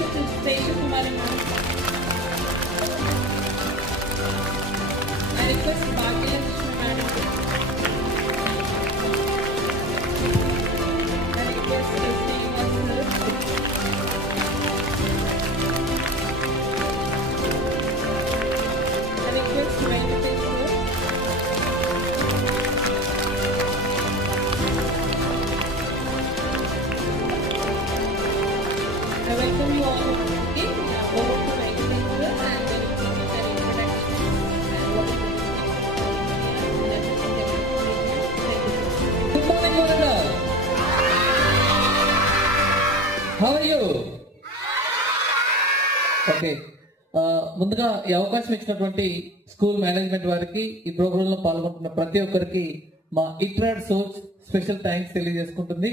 request Sesha Kumari ma'am. I request Bhagyalakshmi madam. I request Srinivas sir. I request Venkatesh sir. I welcome you all. Okay, now over to Venkatesh sir and the introduction and what is Good morning, Monica. How are you? Okay, ముందుగా ఈ అవకాశం ఇచ్చినటువంటి school management వారికి, ఈ ప్రోగ్రామ్ లో పాల్గొంటున్న ప్రతి ఒక్కరికి మా ఇట్రాడ్ సోచ్ స్పెషల్ థ్యాంక్స్ తెలియజేసుకుంటుంది.